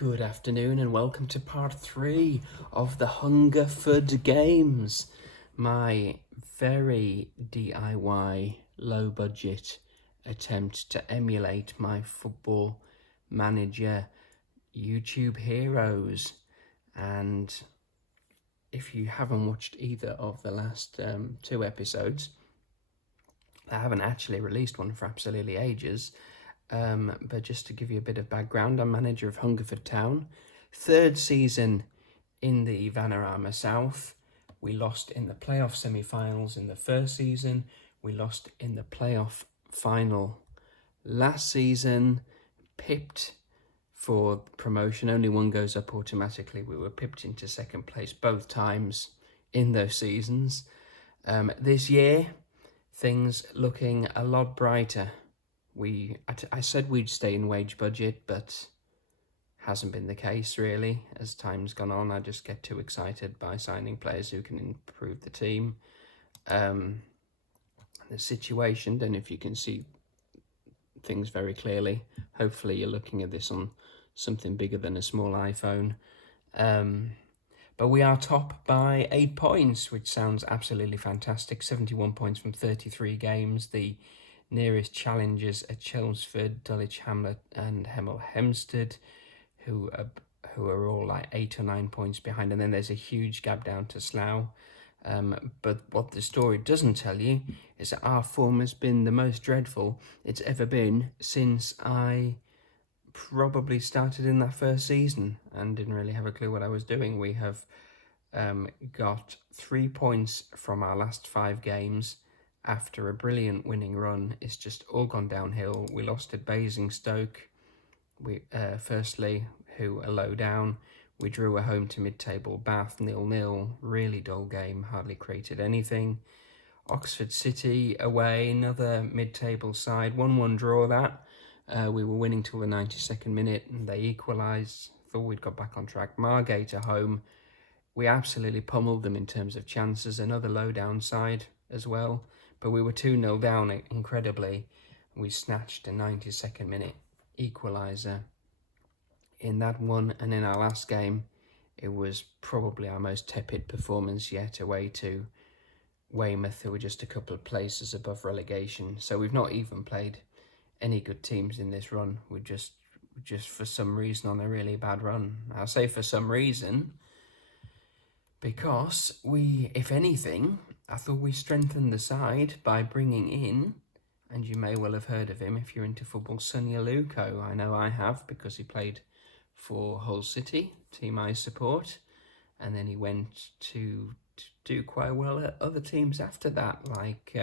Good afternoon and welcome to part 3 of the Hungerford Games, my very DIY low budget attempt to emulate my football manager YouTube heroes. And if you haven't watched either of the last 2 episodes, I haven't actually released one for absolutely ages. But just to give you a bit of background, I'm manager of Hungerford Town. 3rd season in the Vanarama South. We lost in the playoff semi-finals in the first season. We lost in the playoff final last season. Pipped for promotion. Only one goes up automatically. We were pipped into second place both times in those seasons. This year, things looking a lot brighter. I said we'd stay in wage budget, but hasn't been the case really. As time's gone on, I just get too excited by signing players who can improve the team. The situation, don't know if you can see things very clearly. Hopefully you're looking at this on something bigger than a small iPhone. But we are top by 8 points, which sounds absolutely fantastic. 71 points from 33 games. The nearest challengers are Chelmsford, Dulwich Hamlet and Hemel Hempstead, who are all like 8 or 9 points behind. And then there's a huge gap down to Slough. But what the story doesn't tell you is that our form has been the most dreadful it's ever been since I probably started in that first season and didn't really have a clue what I was doing. We have got 3 points from our last 5 games. After a brilliant winning run, it's just all gone downhill. We lost at Basingstoke, firstly, who are low down. We drew a home to mid-table Bath 0-0, really dull game, hardly created anything. Oxford City away, another mid-table side, 1-1 draw that. We were winning till the 92nd minute and they equalised. Thought we'd got back on track. Margate at home, we absolutely pummeled them in terms of chances, another low down side as well. But we were 2-0 down, incredibly. We snatched a 92nd minute equaliser in that one. And in our last game, it was probably our most tepid performance yet, away to Weymouth, who were just a couple of places above relegation. So we've not even played any good teams in this run. We're just for some reason on a really bad run. I'll say for some reason, because we, if anything, I thought we strengthened the side by bringing in, and you may well have heard of him if you're into football, Sonny Aluko. I know I have, because he played for Hull City, team I support, and then he went to do quite well at other teams after that, like,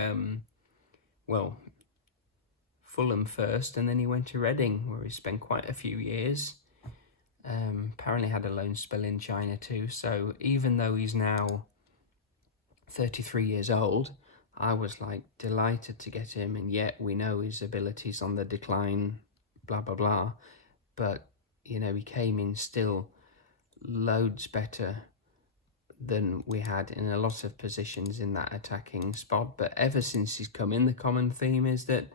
Fulham first, and then he went to Reading, where he spent quite a few years. Apparently had a loan spell in China too, so even though he's now 33 years old, I was like delighted to get him, and yet we know his abilities on the decline, blah blah blah. But you know, he came in still loads better than we had in a lot of positions in that attacking spot. But ever since he's come in, the common theme is that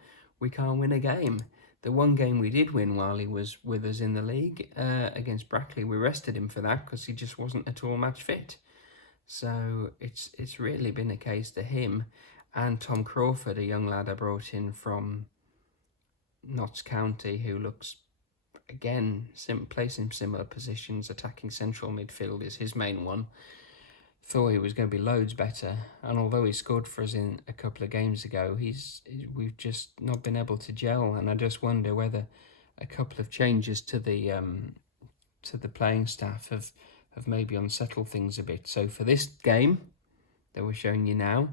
we can't win a game. The one game we did win while he was with us in the league, against Brackley, we rested him for that because he just wasn't at all match fit. So it's really been a case to him and Tom Crawford, a young lad I brought in from Notts County, who looks, again, plays in similar positions. Attacking central midfield is his main one. Thought he was going to be loads better, and although he scored for us in a couple of games ago, we've just not been able to gel. And I just wonder whether a couple of changes to the playing staff have maybe unsettled things a bit. So for this game that we're showing you now,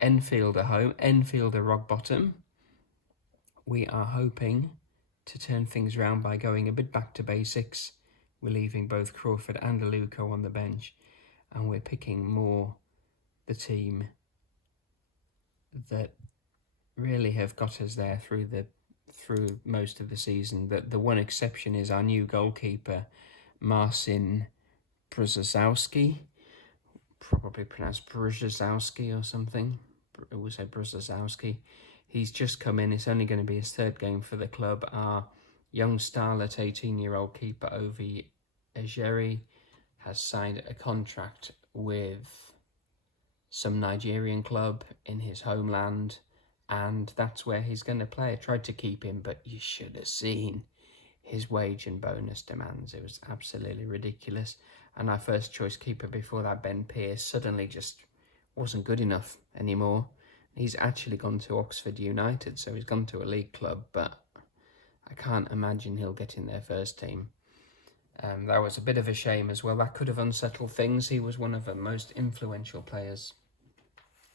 Enfield at home, Enfield are rock bottom. We are hoping to turn things around by going a bit back to basics. We're leaving both Crawford and Aluko on the bench, and we're picking more the team that really have got us there through most of the season. The one exception is our new goalkeeper, Marcin Brzezowski, probably pronounced Brzezowski or something. I would say Brzezowski. He's just come in. It's only going to be his 3rd game for the club. Our Young starlet 18-year-old keeper Ovi Ejeri has signed a contract with some Nigerian club in his homeland, and that's where he's going to play. I tried to keep him, but you should have seen his wage and bonus demands. It was absolutely ridiculous. And our first choice keeper before that, Ben Pearce, suddenly just wasn't good enough anymore. He's actually gone to Oxford United, so he's gone to a league club, but I can't imagine he'll get in their first team. That was a bit of a shame as well. That could have unsettled things. He was one of the most influential players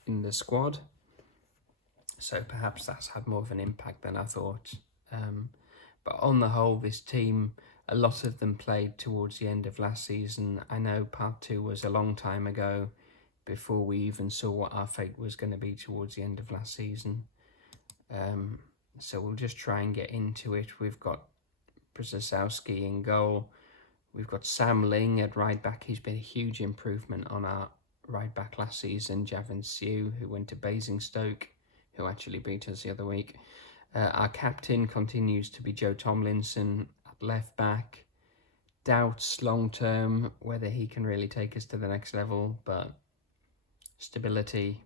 in the squad, so perhaps that's had more of an impact than I thought. But on the whole, this team, a lot of them played towards the end of last season. I know part 2 was a long time ago, before we even saw what our fate was going to be towards the end of last season. So we'll just try and get into it. We've got Brzezowski in goal. We've got Sam Ling at right back. He's been a huge improvement on our right back last season. Javin Siu, who went to Basingstoke, who actually beat us the other week. Our captain continues to be Joe Tomlinson at left back. Doubts long term whether he can really take us to the next level, but stability.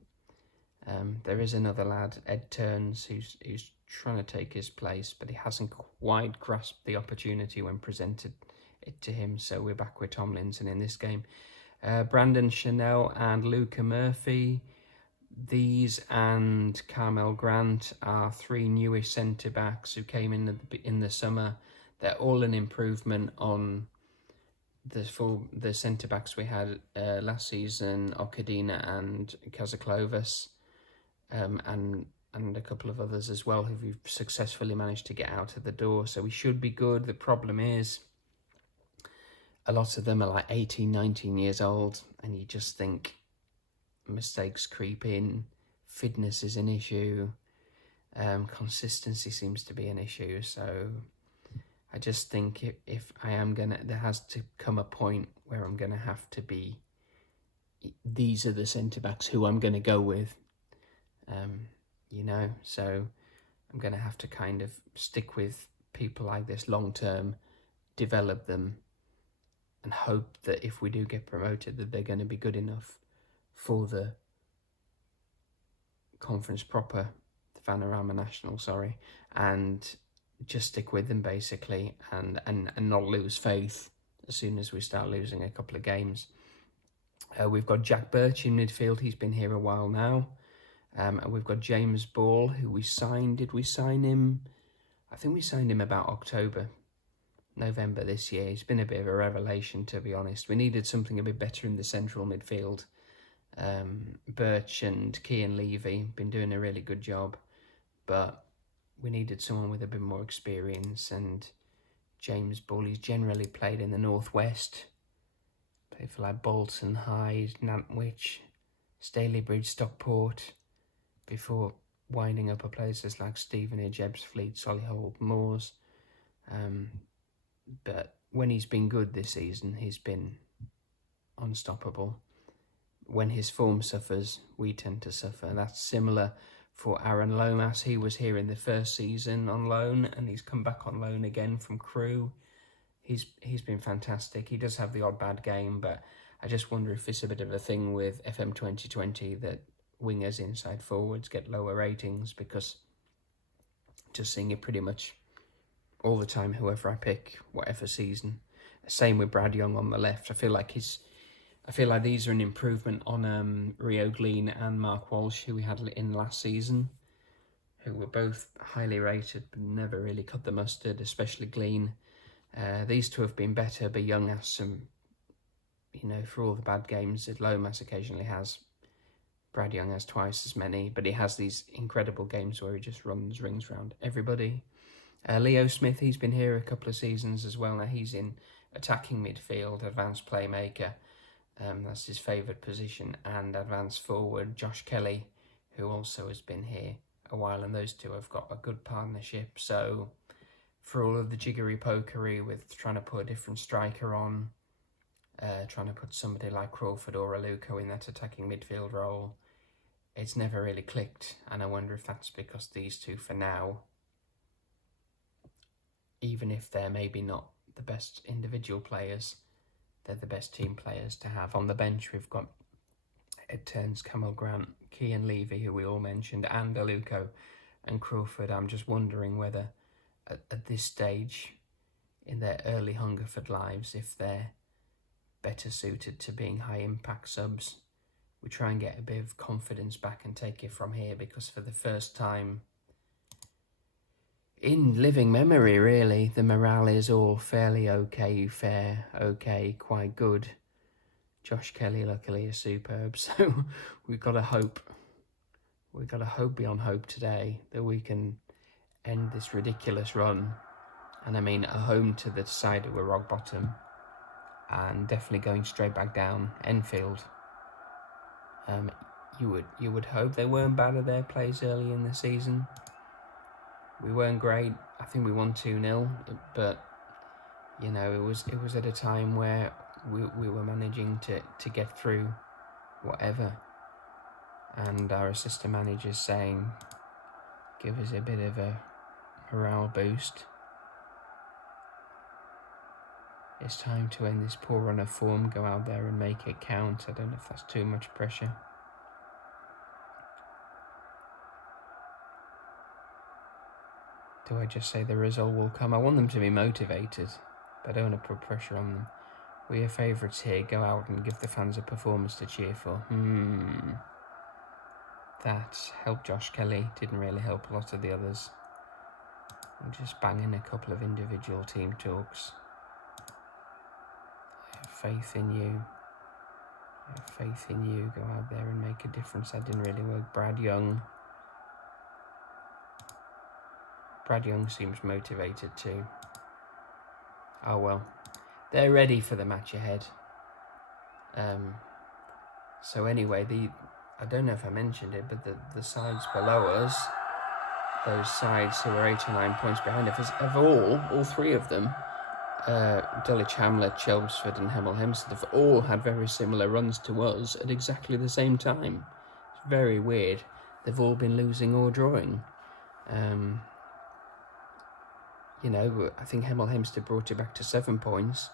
There is another lad, Ed Turns, who's trying to take his place, but he hasn't quite grasped the opportunity when presented it to him. So we're back with Tomlinson in this game. Brandon Chanel and Luca Murphy. These and Carmel Grant are 3 newish centre-backs who came in the summer. They're all an improvement on the centre-backs we had last season, Okadina and Kazaklovas, and a couple of others as well who we've successfully managed to get out of the door. So we should be good. The problem is a lot of them are like 18, 19 years old, and you just think mistakes creep in, fitness is an issue, consistency seems to be an issue. So I just think if I am there has to come a point where I'm gonna have to be, these are the centre-backs who I'm gonna go with, so I'm gonna have to kind of stick with people like this long term, develop them, and hope that if we do get promoted that they're going to be good enough for the conference proper, the Vanarama National, and just stick with them basically, and not lose faith as soon as we start losing a couple of games. We've got Jack Birch in midfield. He's been here a while now. And we've got James Ball, who we signed. Did we sign him? I think we signed him about November this year. He's been a bit of a revelation, to be honest. We needed something a bit better in the central midfield. Birch and Cian Levy been doing a really good job, but we needed someone with a bit more experience, and James Ball, he's generally played in the Northwest, played for like Bolton, Hyde, Nantwich, Stalybridge, Stockport, before winding up at places like Stevenage, Ebbsfleet, Solihull, Moors. But when he's been good this season, he's been unstoppable. When his form suffers, we tend to suffer. That's similar for Aaron Lomas. He was here in the first season on loan, and he's come back on loan again from Crewe. He's been fantastic. He does have the odd bad game, but I just wonder if it's a bit of a thing with FM 2020 that wingers, inside forwards get lower ratings, because just seeing it pretty much all the time, whoever I pick, whatever season. Same with Brad Young on the left. I feel like these are an improvement on Rio Glean and Mark Walsh, who we had in last season, who were both highly rated but never really cut the mustard, especially Glean. These two have been better, but Young has some, for all the bad games that Lomas occasionally has, Brad Young has twice as many, but he has these incredible games where he just rings around everybody. Leo Smith, he's been here a couple of seasons as well. Now he's in attacking midfield, advanced playmaker. That's his favourite position, and advanced forward. Josh Kelly, who also has been here a while, and those two have got a good partnership. So for all of the jiggery-pokery with trying to put a different striker on, trying to put somebody like Crawford or Aluko in that attacking midfield role, it's never really clicked, and I wonder if that's because these two, for now, even if they're maybe not the best individual players, they're the best team players to have. On the bench, we've got Ed Turns, Camille Grant, Kean Levy, who we all mentioned, and Aluko and Crawford. I'm just wondering whether at this stage in their early Hungerford lives, if they're better suited to being high impact subs. We try and get a bit of confidence back and take it from here, because for the first time in living memory, really, the morale is all fairly okay, fair, okay, quite good. Josh Kelly, luckily, is superb. So we've got to hope beyond hope today that we can end this ridiculous run. And I mean, a home to the side that were rock bottom, and definitely going straight back down, Enfield. You would hope they weren't bad at their plays early in the season. We weren't great. I think we won 2-0, but you know, it was at a time where we were managing to get through whatever. And our assistant manager's saying, give us a bit of a morale boost. It's time to end this poor run of form, go out there and make it count. I don't know if that's too much pressure. Do I just say the result will come? I want them to be motivated, but I don't want to put pressure on them. We are favourites here. Go out and give the fans a performance to cheer for. That helped Josh Kelly. Didn't really help a lot of the others. I'm just banging a couple of individual team talks. I have faith in you. I have faith in you. Go out there and make a difference. That didn't really work. Brad Young seems motivated too. Oh well. They're ready for the match ahead. So anyway, I don't know if I mentioned it, but the sides below us, those sides who are 8 or 9 points behind us, have all three of them, Dulwich Hamlet, Chelmsford and Hemel Hempstead, have all had very similar runs to us at exactly the same time. It's very weird. They've all been losing or drawing. You know, I think Hemel Hempstead brought it back to 7 points.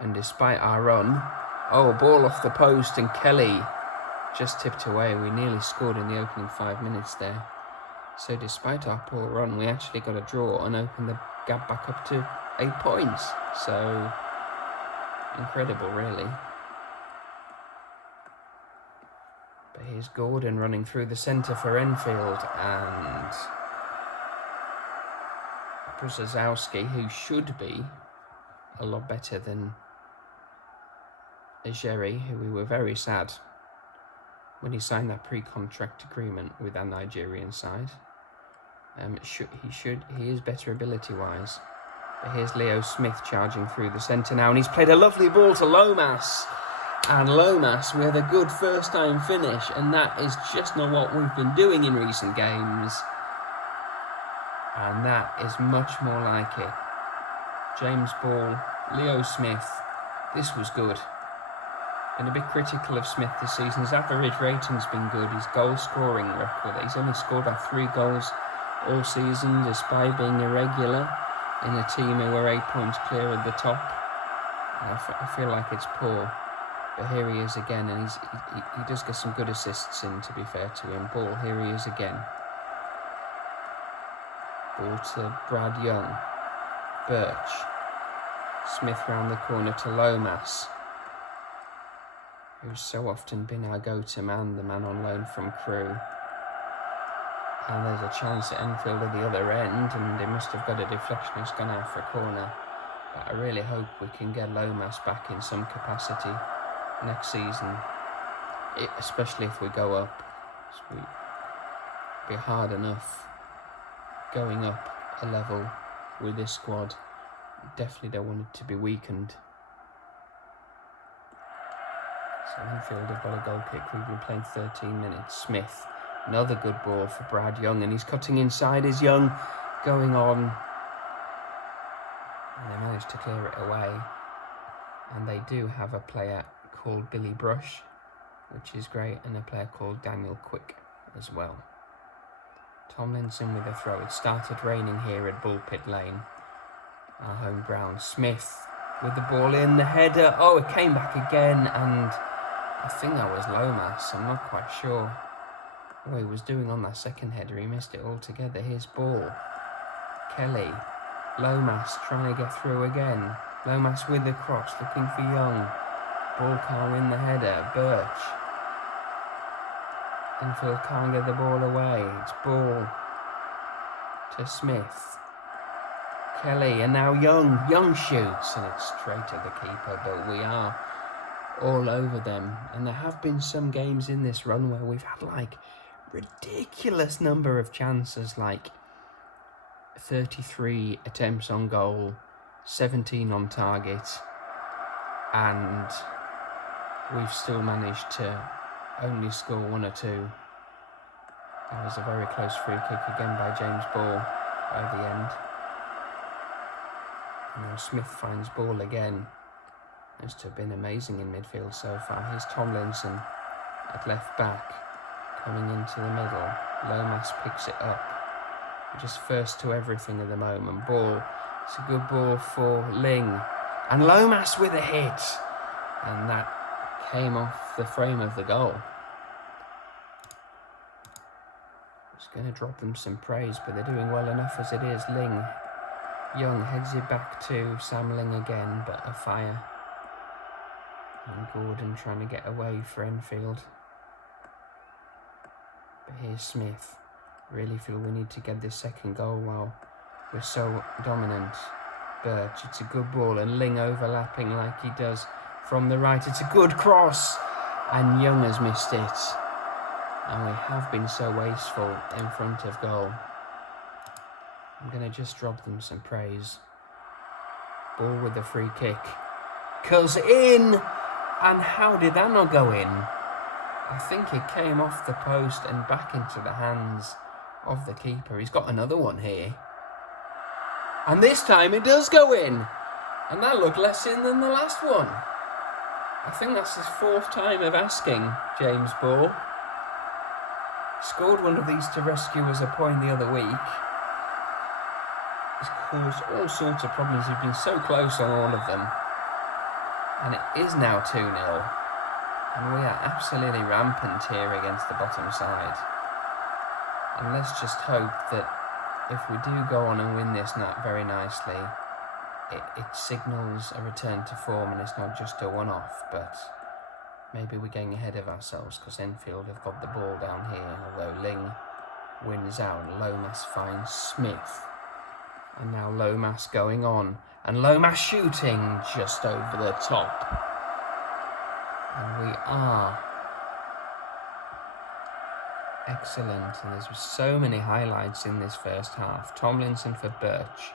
And despite our run, ball off the post, and Kelly just tipped away. We nearly scored in the opening 5 minutes there. So despite our poor run, we actually got a draw and opened the gap back up to 8 points. So incredible, really. But here's Gordon running through the centre for Enfield, and Brzezowski, who should be a lot better than Ejeri, who we were very sad when he signed that pre-contract agreement with our Nigerian side. He is better ability-wise. But here's Leo Smith charging through the centre now, and he's played a lovely ball to Lomas. And Lomas with a good first-time finish, and that is just not what we've been doing in recent games. And that is much more like it. James Ball, Leo Smith, this was good. Been a bit critical of Smith this season. His average rating's been good. His goal scoring record, he's only scored about 3 goals all season, despite being irregular in a team who were 8 points clear at the top. I feel like it's poor. But here he is again, and he does get some good assists in, to be fair to him. Ball, here he is again. Ball to Brad Young. Birch. Smith round the corner to Lomas, who's so often been our go-to man, the man on loan from Crewe. And there's a chance at Enfield at the other end, and they must have got a deflection. It's gone out for a corner. But I really hope we can get Lomas back in some capacity next season, especially if we go up. It'll be hard enough going up a level with this squad. Definitely don't want it to be weakened. So Enfield have got a goal kick. We've been playing 13 minutes. Smith, another good ball for Brad Young, and he's cutting inside. Is Young going on? And they managed to clear it away. And they do have a player called Billy Brush, which is great, and a player called Daniel Quick as well. Tomlinson with a throw. It started raining here at Bullpit Lane. our home ground. Smith with the ball in, the header. Oh, it came back again, and I think that was Lomas. I'm not quite sure what he was doing on that second header. He missed it altogether. Here's ball. Kelly. Lomas trying to get through again. Lomas with the cross, looking for Young. Ball can't win the header. Birch. Enfield can't get the ball away. It's ball to Smith. Kelly, and now Young. Young shoots, and it's straight at the keeper, but we are all over them. And there have been some games in this run where we've had like ridiculous number of chances, like 33 attempts on goal, 17 on target, and we've still managed to only score 1 or 2. That was a very close free kick again by James Ball by the end. And now Smith finds Ball again. Has to have been amazing in midfield so far. Here's Tomlinson at left back, coming into the middle. Lomas picks it up. Just first to everything at the moment. Ball. It's a good ball for Ling. And Lomas with a hit. And that came off the frame of the goal. Just going to drop them some praise, but they're doing well enough as it is. Ling. Young heads it back to Sam Ling again, but a fire. And Gordon trying to get away for Enfield. But here's Smith. Really feel we need to get this second goal while we're so dominant. Birch, it's a good ball, and Ling overlapping like he does from the right. It's a good cross, and Young has missed it. And we have been so wasteful in front of goal. I'm going to just drop them some praise. Ball with the free kick. Curls in, and how did that not go in? I think it came off the post and back into the hands of the keeper. He's got another one here. And this time it does go in. And that looked less in than the last one. I think that's his 4th time of asking, James Ball. Scored one of these to rescue us a point the other week. He's caused all sorts of problems. He's been so close on all of them. And it is now 2-0. And we are absolutely rampant here against the bottom side. And let's just hope that if we do go on and win this very nicely, it signals a return to form and it's not just a one-off, but maybe we're getting ahead of ourselves because Enfield have got the ball down here, although Ling wins out. Lomas finds Smith. And now Lomas going on. And Lomas shooting just over the top. And we are excellent. And there's so many highlights in this first half. Tomlinson for Birch.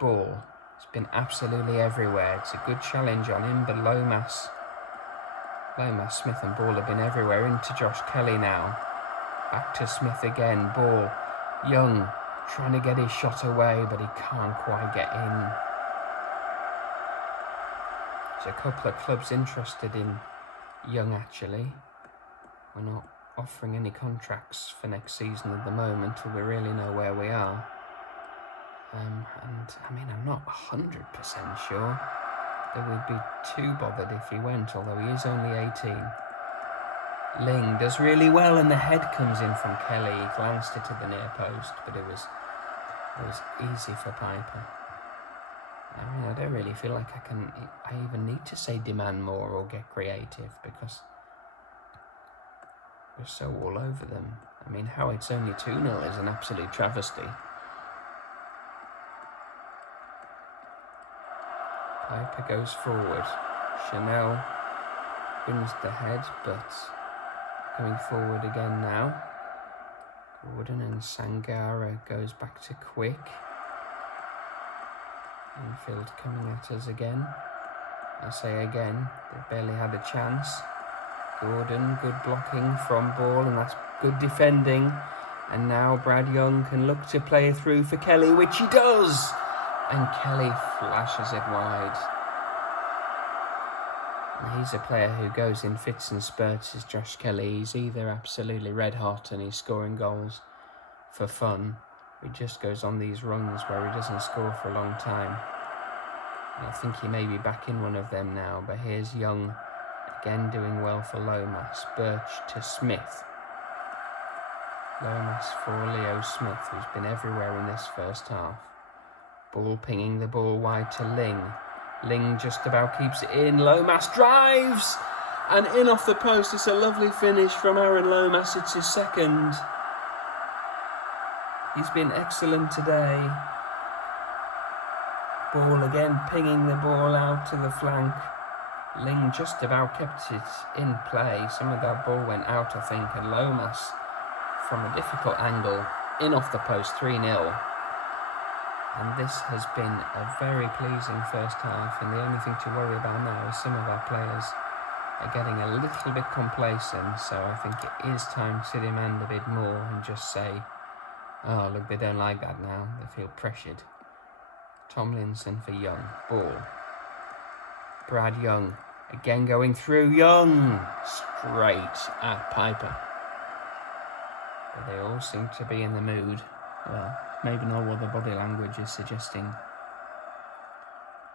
Ball. It's been absolutely everywhere. It's a good challenge on him, but Lomas, Smith and Ball have been everywhere. Into Josh Kelly now. Back to Smith again. Ball. Young trying to get his shot away, but he can't quite get in. There's a couple of clubs interested in Young, actually. We're not offering any contracts for next season at the moment till we really know where we are. And I mean, I'm not 100% sure that we'd be too bothered if he went, although he is only 18. Ling does really well, and the head comes in from Kelly. He glanced it to the near post, but it was easy for Piper. I mean, I don't really feel like I even need to say demand more or get creative, because we're so all over them. I mean, how it's only 2-0 is an absolute travesty. Piper goes forward. Chanel wins the head, but going forward again now. Gordon and Sangara goes back to Quick. Enfield coming at us again. I say again, they barely had a chance. Gordon, good blocking from Ball, and that's good defending. And now Brad Young can look to play through for Kelly, which he does! And Kelly flashes it wide. And he's a player who goes in fits and spurts, is Josh Kelly. He's either absolutely red hot and he's scoring goals for fun, He just goes on these runs where he doesn't score for a long time. And I think he may be back in one of them now, but here's Young again doing well for Lomas. Birch to Smith. Lomas for Leo Smith, who's been everywhere in this first half. Ball pinging the ball wide to Ling. Ling just about keeps it in. Lomas drives! And in off the post. It's a lovely finish from Aaron Lomas. It's his second. He's been excellent today. Ball again, pinging the ball out to the flank. Ling just about kept it in play. Some of that ball went out, I think, and Lomas, from a difficult angle, in off the post, 3-0. And this has been a very pleasing first half, and the only thing to worry about now is some of our players are getting a little bit complacent, so I think it is time to demand a bit more and just say, oh, look, they don't like that now. They feel pressured. Tomlinson for Young. Ball. Brad Young. Again going through. Young. Straight at Piper. But they all seem to be in the mood. Well, maybe not what the body language is suggesting.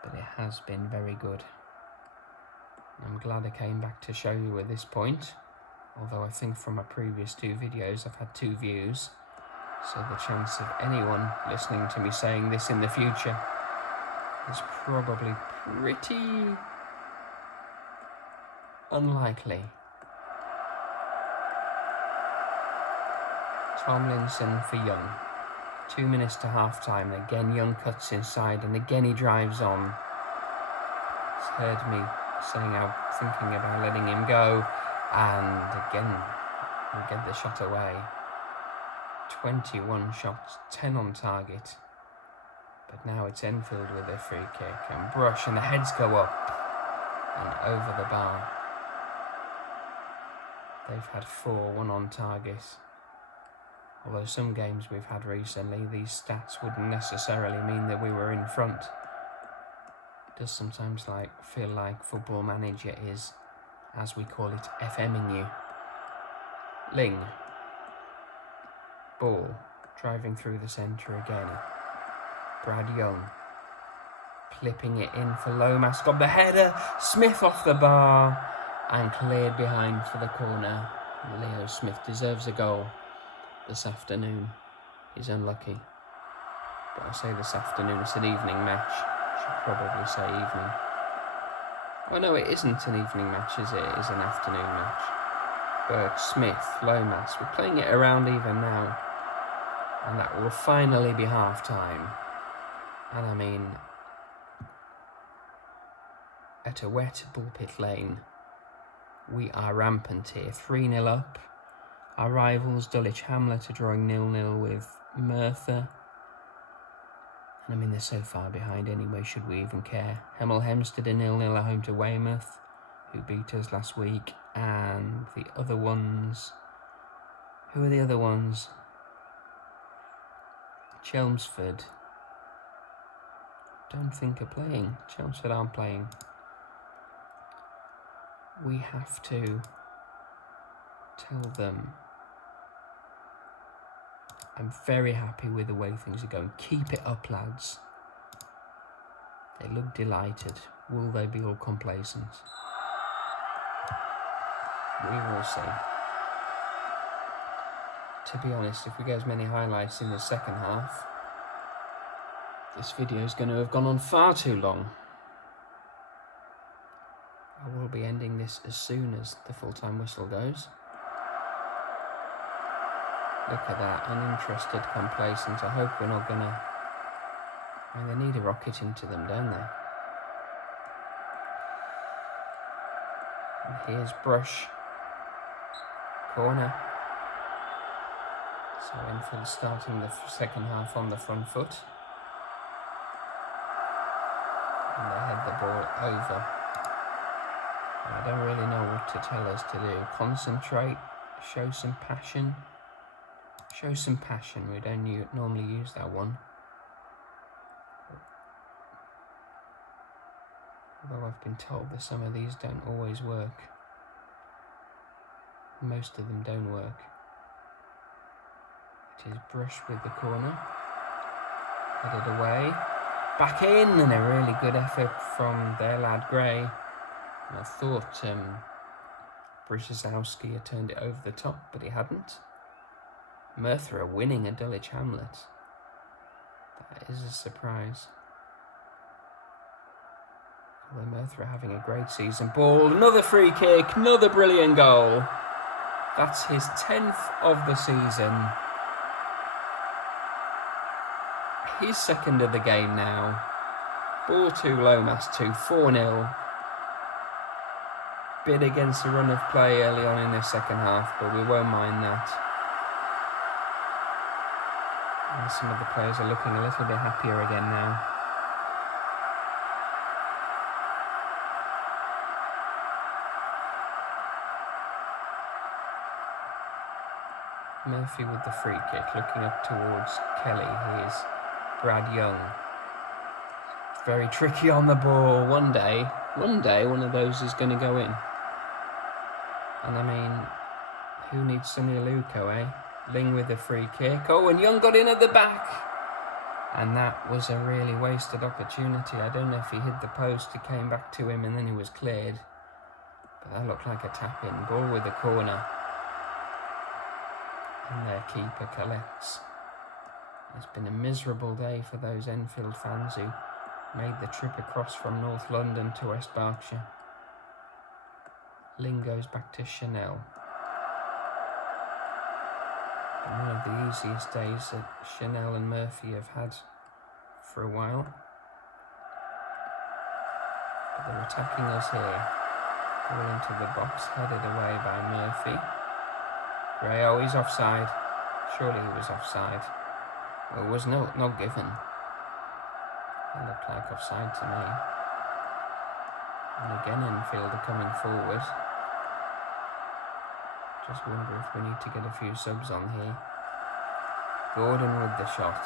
But it has been very good. I'm glad I came back to show you at this point. Although I think from my previous 2 videos I've had 2 views. So the chance of anyone listening to me saying this in the future is probably pretty unlikely. Tomlinson for Young. 2 minutes to half-time. Again, Young cuts inside and again he drives on. He's heard me saying I'm thinking about letting him go. And again, we get the shot away. 21 shots, 10 on target. But now it's Enfield with a free kick and Brush, and the heads go up and over the bar. They've had 4, 1 on target. Although some games we've had recently, these stats wouldn't necessarily mean that we were in front. It does sometimes feel like Football Manager is, as we call it, FMing you. Ling. Ball, driving through the centre again. Brad Young, clipping it in for Lomas. Got the header, Smith off the bar, and cleared behind for the corner. Leo Smith deserves a goal this afternoon. He's unlucky. But I say this afternoon, it's an evening match. I should probably say evening. Oh no, it isn't an evening match, is it? It is an afternoon match. Birch, Smith, Lomas. We're playing it around even now. And that will finally be half-time. And I mean, at a wet Bullpit Lane, we are rampant here. 3-0 up. Our rivals, Dulwich Hamlet, are drawing 0-0 with Merthyr. And I mean, they're so far behind anyway, should we even care? Hemel Hempstead are 0-0 at home to Weymouth, who beat us last week. And the other ones... Who are the other ones? Chelmsford. Don't think are playing. Chelmsford aren't playing. We have to tell them I'm very happy with the way things are going. Keep it up, lads. They look delighted. Will they be all complacent? We will see. To be honest, if we get as many highlights in the second half, this video is going to have gone on far too long. I will be ending this as soon as the full-time whistle goes. Look at that, uninterested, complacent. I hope we're not gonna... I mean, they need a rocket into them, don't they? And here's Brush. Corner. So Enfield starting the second half on the front foot. And they head the ball over. And I don't really know what to tell us to do. Concentrate, show some passion. Show some passion. We don't normally use that one. Although I've been told that some of these don't always work. Most of them don't work. It is Brush with the corner. Headed away. Back in, and a really good effort from their lad Gray. And I thought Brzezowski had turned it over the top, but he hadn't. Merthyr are winning at Dulwich Hamlet. That is a surprise. Although Merthyr are having a great season. Ball, another free kick, another brilliant goal. That's his 10th of the season. His second of the game now. Ball to Lomas to 4-0. Bid against the run of play early on in the second half, but we won't mind that. And some of the players are looking a little bit happier again now. Murphy with the free kick, looking up towards Kelly. He is Brad Young. It's very tricky on the ball. One day, one of those is going to go in. And I mean, who needs Sonny Aluko, eh? Ling with the free kick. Oh, and Young got in at the back. And that was a really wasted opportunity. I don't know if he hit the post, it came back to him, and then he was cleared. But that looked like a tap-in. Ball with the corner. And their keeper collects. It's been a miserable day for those Enfield fans who made the trip across from North London to West Berkshire. Ling goes back to Chanel. And one of the easiest days that Chanel and Murphy have had for a while. But they're attacking us here. Ball into the box, headed away by Murphy. Gray, oh, he's offside. Surely he was offside. Well, it was not given. It looked like offside to me. And again, Enfield are coming forward. Just wonder if we need to get a few subs on here. Gordon with the shot.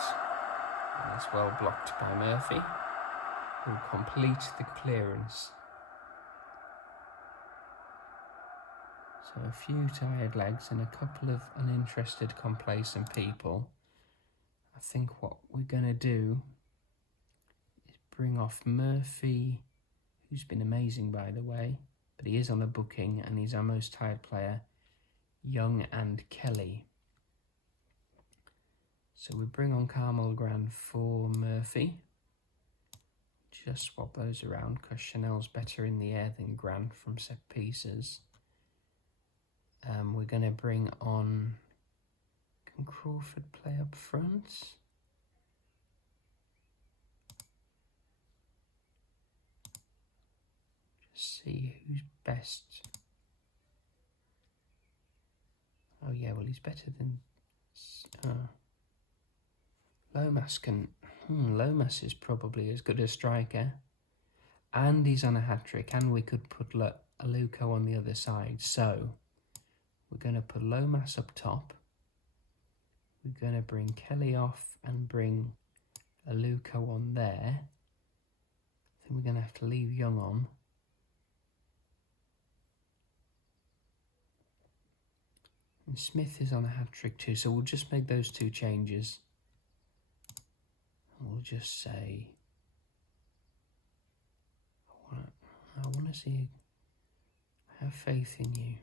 And it's well blocked by Murphy, who'll complete the clearance. So a few tired legs and a couple of uninterested, complacent people. I think what we're going to do is bring off Murphy, who's been amazing, by the way, but he is on a booking and he's our most tired player, Young and Kelly. So we bring on Carmel Grand for Murphy. Just swap those around because Chanel's better in the air than Grant from set pieces. We're going to bring on... Can Crawford play up front? Just see who's best. Oh yeah, well he's better than... Lomas can... Lomas is probably as good a striker. And he's on a hat-trick. And we could put Aluko on the other side. So... we're going to put Lomas up top. We're going to bring Kelly off and bring Aluko on there. I think we're going to have to leave Young on. And Smith is on a hat-trick too, so we'll just make those two changes. And we'll just say... I want to see... I have faith in you.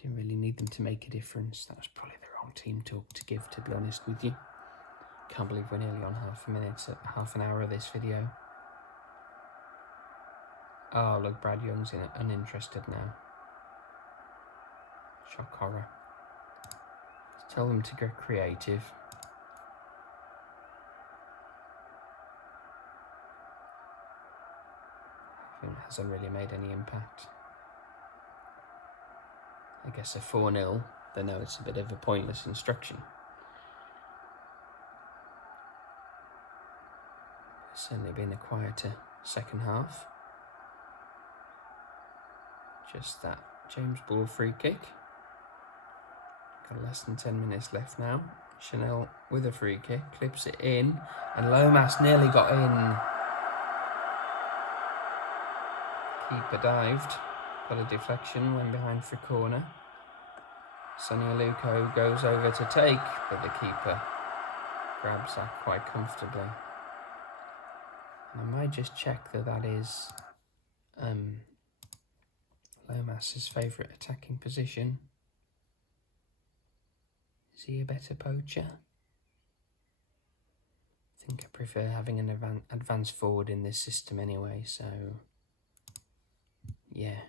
Didn't really need them to make a difference. That was probably the wrong team talk to give, to be honest with you. Can't believe we're nearly on half an hour of this video. Oh, look, Brad Young's uninterested now. Shock horror. Let's tell them to get creative. I think it hasn't really made any impact. I guess a 4-0, they know it's a bit of a pointless instruction. It's certainly been a quieter second half. Just that James Ball free kick. Got less than 10 minutes left now. Chanel with a free kick, clips it in, and Lomas nearly got in. Keeper dived. Got a deflection, went behind for corner. Sonny Aluko goes over to take, but the keeper grabs that quite comfortably. And I might just check that is Lomas's favourite attacking position. Is he a better poacher? I think I prefer having an advance forward in this system anyway, so yeah.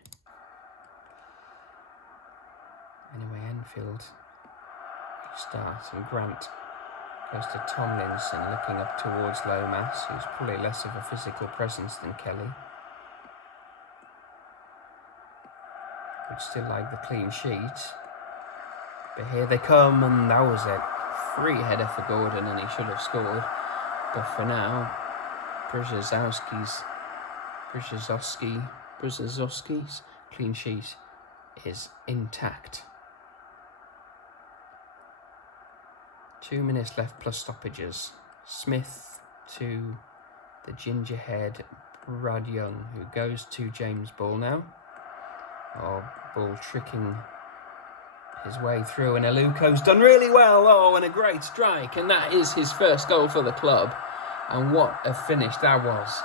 Anyway, Enfield restart, and Grant goes to Tomlinson, looking up towards Lomas, who's probably less of a physical presence than Kelly. Would still like the clean sheet. But here they come, and that was a free header for Gordon, and he should have scored. But for now, Brzezowski's clean sheet is intact. 2 minutes left plus stoppages. Smith to the ginger-haired Brad Young, who goes to James Ball now. Ball tricking his way through, and Aluko's done really well. Oh, and a great strike, and that is his first goal for the club. And what a finish that was.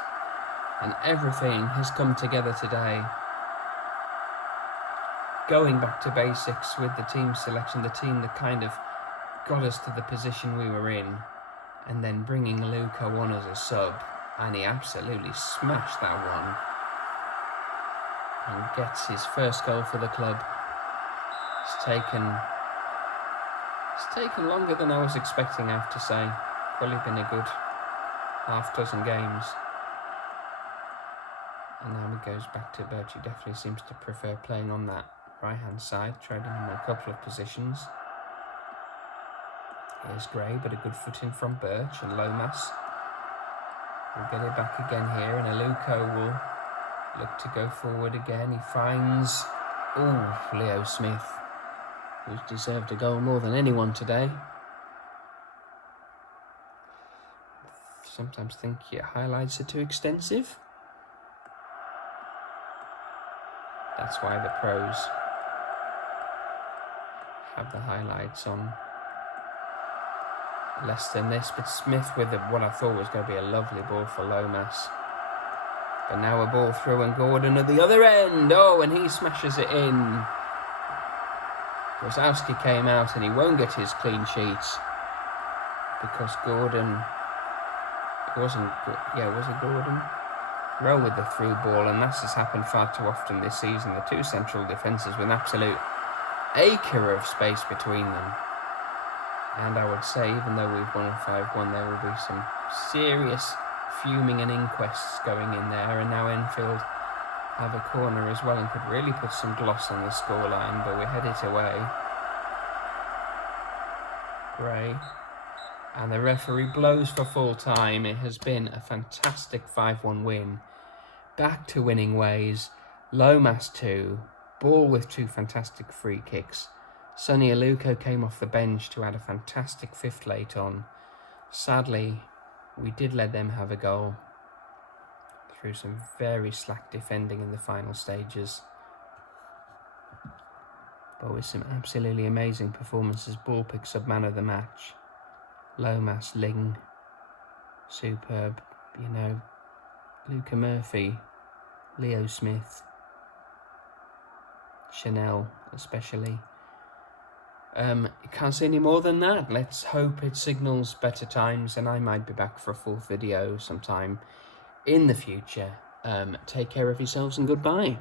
And everything has come together today. Going back to basics with the team selection, the team that kind of got us to the position we were in, and then bringing Aluko on as a sub, and he absolutely smashed that one and gets his first goal for the club. It's taken longer than I was expecting, I have to say. Probably been a good half dozen games. And now he goes back to Birch. He definitely seems to prefer playing on that right hand side. Tried him in a couple of positions. Here's Gray, but a good footing from Birch, and Lomas will get it back again here, and Aluko will look to go forward again. He finds Leo Smith, who's deserved a goal more than anyone today. Sometimes think your highlights are too extensive. That's why the pros have the highlights on less than this. But Smith with what I thought was going to be a lovely ball for Lomas. But now a ball through, and Gordon at the other end. Oh, and he smashes it in. Brzezowski came out, and he won't get his clean sheets because Gordon... was it Gordon? Rowe with the through ball, and this has happened far too often this season. The two central defences with an absolute acre of space between them. And I would say, even though we've won 5-1, there will be some serious fuming and inquests going in there. And now Enfield have a corner as well and could really put some gloss on the scoreline, but we head it away. Gray. And the referee blows for full time. It has been a fantastic 5-1 win. Back to winning ways. Lomas 2. Ball with 2 fantastic free kicks. Sonny Aluko came off the bench to add a fantastic fifth late on. Sadly, we did let them have a goal through some very slack defending in the final stages. But with some absolutely amazing performances. Ball picks up man of the match. Lomas, Ling, superb, Luca Murphy, Leo Smith, Chanel especially. Can't say any more than that. Let's hope it signals better times, and I might be back for a 4th video sometime in the future. Take care of yourselves and goodbye.